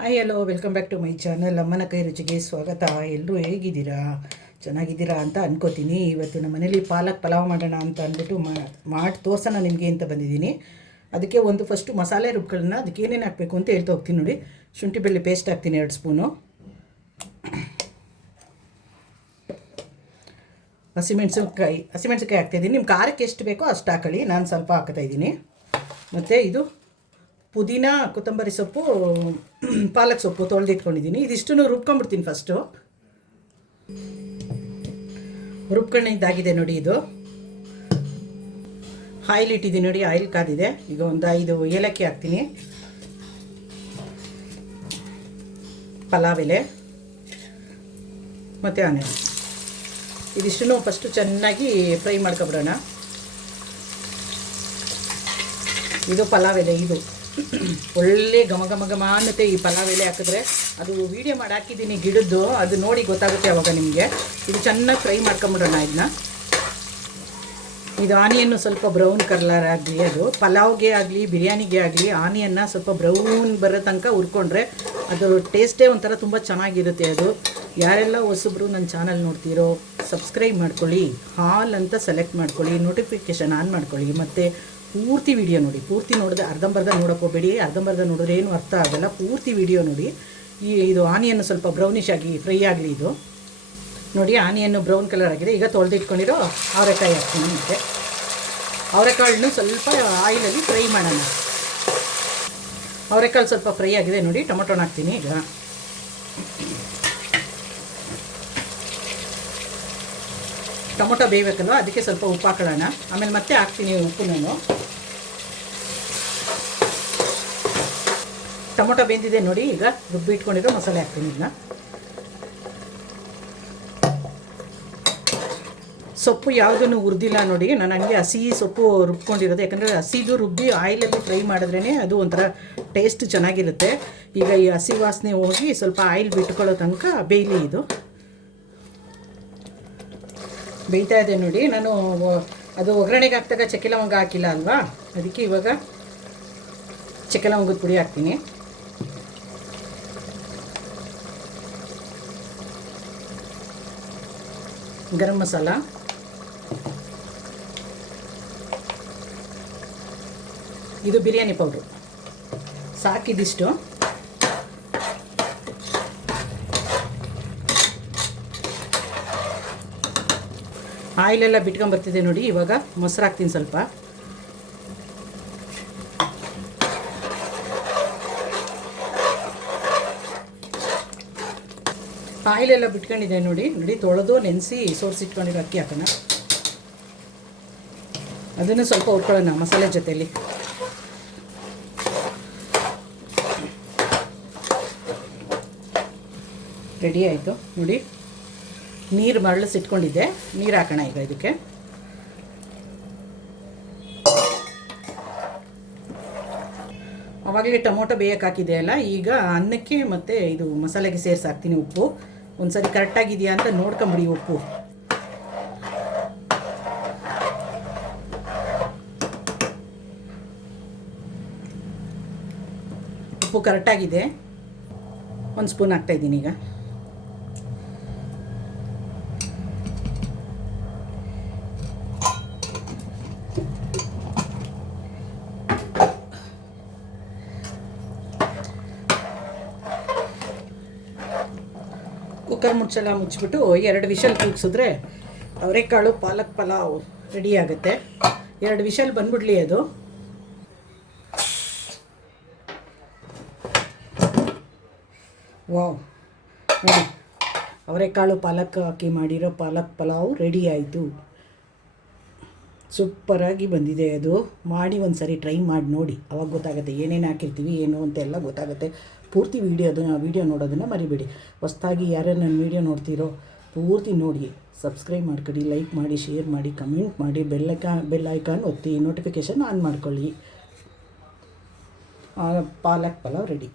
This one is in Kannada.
Hi hello welcome back to my channel ಅಮ್ಮನ ಕೈ ರುಚಿಗೆ ಸ್ವಾಗತ. ಎಲ್ಲರೂ ಹೇಗಿದ್ದೀರಾ? ಚೆನ್ನಾಗಿದ್ದೀರಾ ಅಂತ ಅನ್ಕೋತೀನಿ. ಇವತ್ತು ನಮ್ಮ ಮನೇಲಿ ಪಾಲಕ್ ಪಲಾವ್ ಮಾಡೋಣ ಅಂತ ಅಂದ್ಬಿಟ್ಟು ಮಾಡಿ ತೋರ್ಸೋಣ ನಿಮಗೆ ಅಂತ ಬಂದಿದ್ದೀನಿ. ಅದಕ್ಕೆ ಒಂದು ಫಸ್ಟು ಮಸಾಲೆ ರುಬ್ಗಳನ್ನ ಅದಕ್ಕೆ ಏನೇನು ಹಾಕಬೇಕು ಅಂತ ಹೇಳ್ತಾ ಹೋಗ್ತೀನಿ ನೋಡಿ. ಶುಂಠಿ ಬೆಳ್ಳಿ ಪೇಸ್ಟ್ ಹಾಕ್ತೀನಿ ಎರಡು ಸ್ಪೂನು ಹಸಿಮೆಣಸಿನ್ಕಾಯಿ ಹಸಿಮೆಣಸಿನ್ಕಾಯಿ ಹಾಕ್ತಾಯಿದ್ದೀನಿ ನಿಮ್ಮ ಖಾರಕ್ಕೆ ಎಷ್ಟು ಬೇಕೋ ಅಷ್ಟು ಹಾಕೊಳ್ಳಿ. ನಾನು ಸ್ವಲ್ಪ ಹಾಕ್ತಾಯಿದ್ದೀನಿ ಮತ್ತು ಇದು ಪುದೀನ, ಕೊತ್ತಂಬರಿ ಸೊಪ್ಪು, ಪಾಲಕ್ ಸೊಪ್ಪು ತೊಳೆದಿಟ್ಕೊಂಡಿದ್ದೀನಿ. ಇದಿಷ್ಟು ರುಬ್ಕೊಂಡ್ಬಿಡ್ತೀನಿ ಫಸ್ಟು ರುಬ್ಕೊಂಡಿದ್ದಾಗಿದೆ ನೋಡಿ ಇದು. ಆಯಿಲ್ ಇಟ್ಟಿದ್ದೀನಿ ನೋಡಿ, ಆಯಿಲ್ ಕಾದಿದೆ. ಈಗ ಒಂದು ಐದು ಏಲಕ್ಕಿ ಹಾಕ್ತೀನಿ. ಪಲಾವ್ ಎಲೆ ಮತ್ತು ಆನೆ. ಇದಿಷ್ಟು ಫಸ್ಟು ಚೆನ್ನಾಗಿ ಫ್ರೈ ಮಾಡ್ಕೊಬಿಡೋಣ. ಇದು ಪಲಾವ್ ಎಲೆ ಇದು. ಒಳ್ಳೆ ಘಮ ಘಮ ಘಮ ಅನ್ನತ್ತೆ ಈ ಪಲಾವ್ ಎಲೆ ಹಾಕಿದ್ರೆ. ಅದು ವೀಡಿಯೋ ಮಾಡಿ ಹಾಕಿದ್ದೀನಿ ಗಿಡದ್ದು, ಅದು ನೋಡಿ ಗೊತ್ತಾಗುತ್ತೆ ಅವಾಗ ನಿಮಗೆ. ಇದು ಚೆನ್ನಾಗಿ ಫ್ರೈ ಮಾಡ್ಕೊಂಬಿಡೋಣ ಇದನ್ನ ಇದು ಆನಿಯನ್ನು ಸ್ವಲ್ಪ ಬ್ರೌನ್ ಕಲರ್ ಆಗಲಿ, ಅದು ಪಲಾವ್ಗೆ ಆಗಲಿ, ಬಿರಿಯಾನಿಗೆ ಆಗಲಿ, ಆನಿಯನ್ನು ಸ್ವಲ್ಪ ಬ್ರೌನ್ ಬರೋ ತನಕ ಹುರ್ಕೊಂಡ್ರೆ ಅದು ಟೇಸ್ಟೇ ಒಂಥರ ತುಂಬ ಚೆನ್ನಾಗಿರುತ್ತೆ ಅದು. ಯಾರೆಲ್ಲ ಹೊಸಬ್ರು ನನ್ನ ಚಾನಲ್ ನೋಡ್ತೀರೋ ಸಬ್ಸ್ಕ್ರೈಬ್ ಮಾಡ್ಕೊಳ್ಳಿ, ಹಾಲ್ ಅಂತ ಸೆಲೆಕ್ಟ್ ಮಾಡ್ಕೊಳ್ಳಿ ನೋಟಿಫಿಕೇಷನ್ ಆನ್ ಮಾಡ್ಕೊಳ್ಳಿ, ಮತ್ತು ಪೂರ್ತಿ ವಿಡಿಯೋ ನೋಡಿ, ಪೂರ್ತಿ ನೋಡಿದ್ರೆ ಅರ್ಧಂಬರ್ಧ ನೋಡೋಕೆ ಹೋಗಬೇಡಿ, ಅರ್ಧಂಬರ್ಧ ನೋಡಿದ್ರೆ ಏನು ಅರ್ಥ ಆಗಲ್ಲ. ಪೂರ್ತಿ ವಿಡಿಯೋ ನೋಡಿ. ಈ ಇದು ಆನಿಯನ್ನು ಸ್ವಲ್ಪ ಬ್ರೌನಿಶ್ ಆಗಿ ಫ್ರೈ ಆಗಲಿ ಇದು. ನೋಡಿ, ಆನಿಯನ್ನು ಬ್ರೌನ್ ಕಲರ್ ಆಗಿದೆ. ಈಗ ತೊಳೆದಿಟ್ಕೊಂಡಿರೋ ಅವರೆಕಾಯಿ ಹಾಕ್ತೀನಿ ಮತ್ತೆ. ಅವರೆಕಾಳನ್ನು ಸ್ವಲ್ಪ ಆಯಿಲಲ್ಲಿ ಫ್ರೈ ಮಾಡೋಣ. ಅವರೆಕಾಳು ಸ್ವಲ್ಪ ಫ್ರೈ ಆಗಿದೆ ನೋಡಿ, ಟೊಮೊಟೊನ ಹಾಕ್ತೀನಿ ಈಗ. ಟೊಮೊಟೊ ಬೇಯಬೇಕಲ್ವ? ಅದಕ್ಕೆ ಸ್ವಲ್ಪ ಉಪ್ಪು ಹಾಕೊಳ್ಳೋಣ ಆಮೇಲೆ ಮತ್ತೆ ಹಾಕ್ತೀನಿ ಉಪ್ಪು ನಾನು ಟೊಮೊಟೊ ಬೆಂದಿದೆ ನೋಡಿ, ಈಗ ರುಬ್ಬಿ ಇಟ್ಕೊಂಡಿರೋ ಮಸಾಲೆ ಹಾಕ್ತೀನಿ ಇದನ್ನ. ಸೊಪ್ಪು ಯಾವುದನ್ನು ಹುರಿದಿಲ್ಲ ನೋಡಿ, ನಾನು ಹಂಗೆ ಹಸಿ ಸೊಪ್ಪು ರುಬ್ಕೊಂಡಿರೋದು. ಯಾಕಂದರೆ ಹಸಿದು ರುಬ್ಬಿ ಆಯಿಲಲ್ಲಿ ಫ್ರೈ ಮಾಡಿದ್ರೇ ಅದು ಒಂಥರ ಟೇಸ್ಟ್ ಚೆನ್ನಾಗಿರುತ್ತೆ. ಈಗ ಈ ಹಸಿ ವಾಸನೆ ಹೋಗಿ ಸ್ವಲ್ಪ ಆಯಿಲ್ ಬಿಟ್ಕೊಳ್ಳೋ ತನಕ ಬೇಯಲಿ ಇದು. ಬೇಯ್ತಾ ಇದೆ ನೋಡಿ, ನಾನು ಅದು ಒಗ್ಗರಣೆಗೆ ಹಾಕಿದಾಗ ಚಕ್ಕೆ ಲವಂಗ ಹಾಕಿಲ್ಲ ಅಲ್ವಾ? ಅದಕ್ಕೆ ಇವಾಗ ಚಕ್ಕೆ ಲವಂಗದ ಪುಡಿ ಹಾಕ್ತೀನಿ. ಗರಂ ಮಸಾಲ. ಇದು ಬಿರಿಯಾನಿ ಪೌಡ್ರು. ಸಾಕಿದಿಷ್ಟು. ಆಯಿಲೆಲ್ಲ ಬಿಟ್ಕೊಂಬರ್ತಿದೆ ನೋಡಿ, ಇವಾಗ ಮೊಸರು ಹಾಕ್ತೀನಿ ಸ್ವಲ್ಪ. ಆಯಿಲೆಲ್ಲ ಬಿಟ್ಕೊಂಡಿದೆ ನೋಡಿ ನೋಡಿ ತೊಳೆದು ನೆನೆಸಿ ಸೋರಿಸಿಟ್ಕೊಂಡಿರೋ ಅಕ್ಕಿ ಹಾಕೋಣ. ಅದನ್ನು ಸ್ವಲ್ಪ ಹುರ್ಕೊಳ್ಳೋಣ ಮಸಾಲೆ ಜೊತೆಯಲ್ಲಿ ರೆಡಿ ಆಯಿತು, ನೋಡಿ. ನೀರು ಮರಳಿಸಿಟ್ಕೊಂಡಿದ್ದೆ ನೀರು ಹಾಕೋಣ ಈಗ ಇದಕ್ಕೆ. ಅವಾಗಲೇ ಟೊಮೊಟೊ ಬೇಯಕ್ಕೆ ಹಾಕಿದ್ದೆ ಅಲ್ಲ, ಈಗ ಅನ್ನಕ್ಕೆ ಮತ್ತು ಇದು ಮಸಾಲೆಗೆ ಸೇರಿಸಿ ಹಾಕ್ತೀನಿ ಉಪ್ಪು. ಒಂದು ಸರಿ ಕರೆಕ್ಟಾಗಿದೆಯಾ ಅಂತ ನೋಡ್ಕೊಂಬಿಡಿ ಉಪ್ಪು. ಉಪ್ಪು ಕರೆಕ್ಟಾಗಿದೆ. ಒಂದು ಸ್ಪೂನ್ ಹಾಕ್ತಾಯಿದ್ದೀನಿ ಈಗ. ಕುಕ್ಕರ್ ಮುಚ್ಚಲ ಮುಚ್ಚಿಬಿಟ್ಟು ಎರಡು ವಿಷಲ್ ಕೂಗಿಸಿದ್ರೆ ಅವರೆಕಾಳು ಪಾಲಕ್ ಪಲಾವ್ ರೆಡಿ ಆಗುತ್ತೆ. ಎರಡು ವಿಷಲ್ ಬಂದ್ಬಿಡ್ಲಿ ಅದು. ವಾವ್. ನೋಡಿ ಅವರೆಕಾಳು ಪಾಲಕ್ ಹಾಕಿ ಮಾಡಿರೋ ಪಾಲಕ್ ಪಲಾವ್ ರೆಡಿ ಆಯಿತು. ಸೂಪರಾಗಿ ಬಂದಿದೆ ಅದು. ಮಾಡಿ ಒಂದು ಸರಿ ಟ್ರೈ ಮಾಡಿ ನೋಡಿ. ಅವಾಗ ಗೊತ್ತಾಗುತ್ತೆ ಏನೇನು ಹಾಕಿರ್ತೀವಿ, ಏನು ಅಂತೆಲ್ಲ ಗೊತ್ತಾಗುತ್ತೆ. ಪೂರ್ತಿ ವೀಡಿಯೋದನ್ನ ವೀಡಿಯೋ ನೋಡೋದನ್ನು ಮರಿಬೇಡಿ. ಹೊಸ್ದಾಗಿ ಯಾರ್ಯಾರು ನನ್ನ ವೀಡಿಯೋ ನೋಡ್ತೀರೋ ಪೂರ್ತಿ ನೋಡಿ. ಸಬ್ಸ್ಕ್ರೈಬ್ ಮಾಡ್ಕೊಡಿ ಲೈಕ್ ಮಾಡಿ ಶೇರ್ ಮಾಡಿ ಕಮೆಂಟ್ ಮಾಡಿ ಬೆಲ್ಲೈಕಾ ಬೆಲ್ ಐಕಾನ್ ಒತ್ತಿ ನೋಟಿಫಿಕೇಷನ್ ಆನ್ ಮಾಡ್ಕೊಳ್ಳಿ. ಪಾಲಕ್ ಪಲಾವ್ ರೆಡಿ